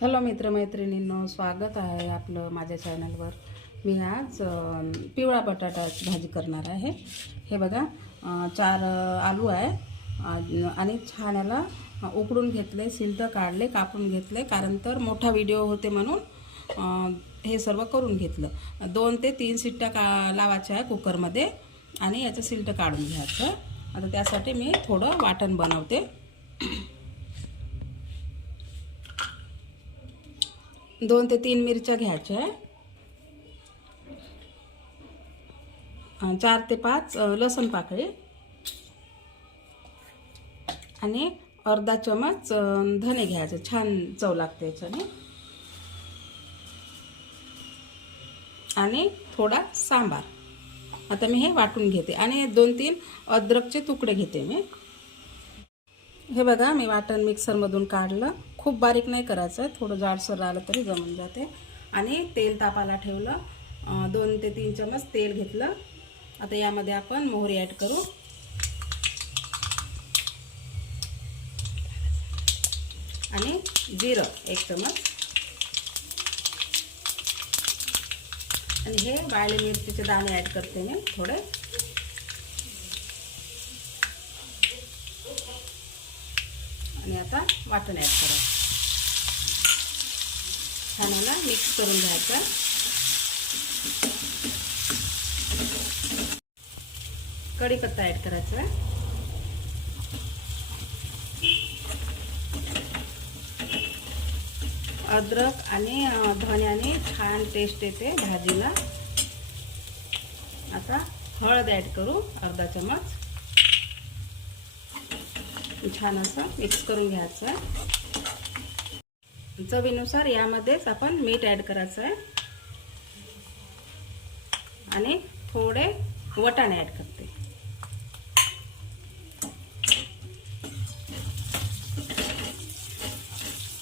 Hello मित्रमैत्रिणींनो स्वागत आहे आपलं माझ्या चॅनलवर. मी आज पिवळा बटाटाची भाजी करणार आहे. हे बघा चार आलू आहे. आणि छान याला उकडून घेतले सिल्ट काढले कापून घेतले. कारण तर मोठा व्हिडिओ होते म्हणून हे सर्व करून घेतलं. दोन ते तीन सिट्ट्या का लावायच्या आहे कुकरमध्ये आणि याचं सिल्ट काढून घ्यायचं. आता त्यासाठी मी थोडं वाटण बनवते. दोन ते तीन मिरच्या घ्यायच्या चार ते पाच लसूण पाकळी. आणि अर्धा चमच धने घ्यायचे. छान चव लागते याच्याने. आणि थोडा सांबार. आता मी हे वाटून घेते. आणि दोन तीन अद्रकचे तुकडे घेते मी. हे बघा मी वाटण मिक्सरमधून काढलं. खूप बारीक नाही करायचं आहे थोडं जाडसर राहिलं तरी जमून जाते. आणि तेल तापाला ठेवलं. दोन ते तीन चमच तेल घेतलं. आता यामध्ये आपण मोहरी ॲड करू. आणि जिरं एक चमच आणि हे वाळले मिरचीचे दाणे ॲड करते मी थोडे. आणि आता वाटण ॲड करा छान याला मिक्स करून घ्यायचं. कढीपत्ता ॲड करायचा. अद्रक आणि अं, धण्याने छान टेस्ट येते भाजीला. आता हळद ॲड करू अर्धा चमच छान असं मिक्स करून घ्यायचं आहे. चवीनुसार यामध्येच आपण मीठ ॲड करायचं आहे. आणि थोडे वटाणे ॲड करते.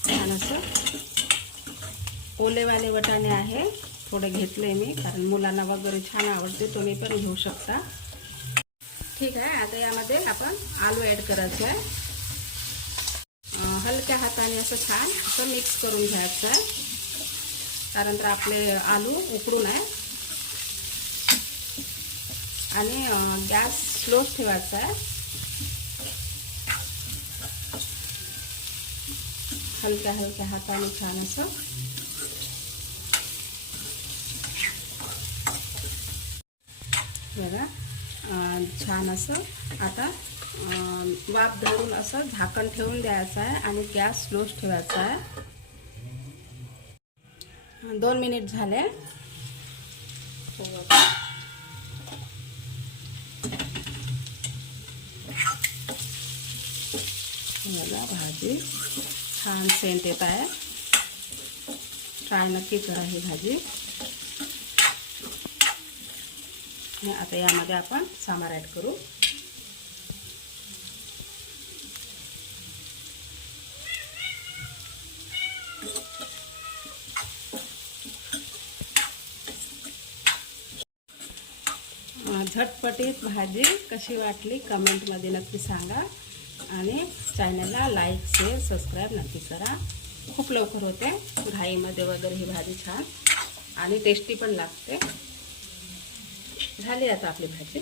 छान असं ओलेवाले वटाणे आहे. थोडे घेतले मी कारण मुलांना वगैरे छान आवडते तुम्ही पण घेऊ शकता. ठीक आहे आता यामध्ये आपण आलू ॲड करायचं आहे. हलक्या हाताने असं छान असं मिक्स करून घ्यायचं आहे. कारण तर आपले आलू उकडून आहे आणि गॅस स्लोच ठेवायचा आहे. हलक्या हलक्या हाताने छान असं. बघा. छान असं आता अं, वाफ धरून असं झाकण ठेवून द्यायचं आहे आणि गॅस स्लोच ठेवायचा आहे. दोन मिनिट झाले. याला भाजी छान सेंट येत आहे. ट्राय नक्की करा ही भाजी आणि आता यामध्ये आपण सांबार ॲड करू. झटपटीत भाजी कशी वाटली कमेंटमध्ये नक्की सांगा. आणि चॅनलला लाईक शेअर सबस्क्राईब नक्की करा. खूप लवकर होते. घाईमध्ये वगैरे ही भाजी छान. आणि टेस्टी पण लागते. झाली आता आपली भाजी.